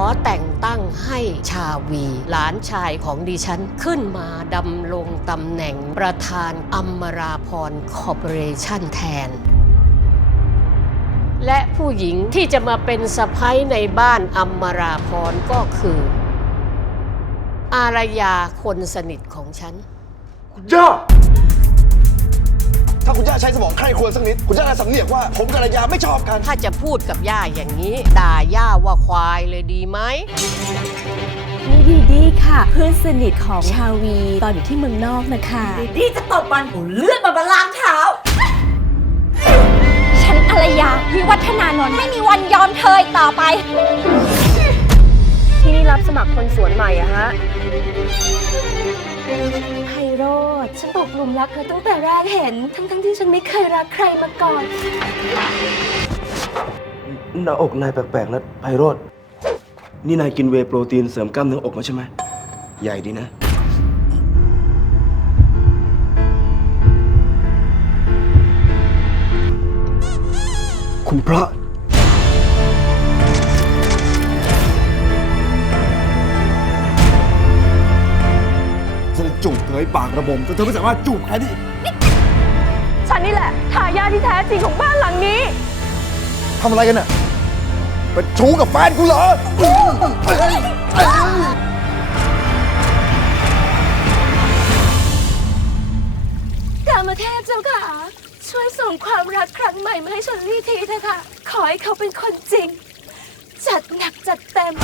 อแต่งตั้งให้ชาวี หลานชายของดิฉันขึ้นมาดำรงตำแหน่งประธานอัมมราพรคอร์ปอเรชั่นแทน และผู้หญิงที่จะมาเป็นสะพ้ยในบ้านอัมมราพรก็คือ อารยาคนสนิทของฉันคุณย่า ถ้าคุณย่าใช้สมองใครควรสักนิด คุณย่าจะสำเนียกว่าผมกับอารยาไม่ชอบกัน ถ้าจะพูดกับย่าอย่างนี้ด่าย่าว่าควายเลยดีไหม นี่ดีดีค่ะ เพื่อนสนิทของชาวีตอนอยู่ที่เมืองนอกนะคะ ดีจะตบมันโอ้เลือดมันมาล้างเท้า ฉันอารยาวิวัฒนานนท์ไม่มีวันยอมเธออีกต่อไป ที่นี่รับสมัครคนสวนใหม่อะฮะไพโรธ ฉันตกหลุมรักเธอตั้งแต่แรกเห็น ทั้งๆที่ฉันไม่เคยรักใครมาก่อน หน้าอกนายแปลกๆนะไพโรธนี่นายกินเวย์โปรตีนเสริมกล้ามเนื้ออกมาใช่ไหม ใหญ่ดีนะ คุณพระ จูบเธอให้ปากระบมจนเธอไม่สามารถจูบใครได้อีกฉันนี่แหละทายาทที่แท้จริงของบ้านหลังนี้ ทำอะไรกันน่ะเป็นชู้กับแฟนกูเหรอกามเทพเจ้าค่ะ ช่วยส่งความรักครั้งใหม่มาให้ฉันรีทีเถอะค่ะ ขอให้เขาเป็นคนจริง จัดหนักจัดเต็ม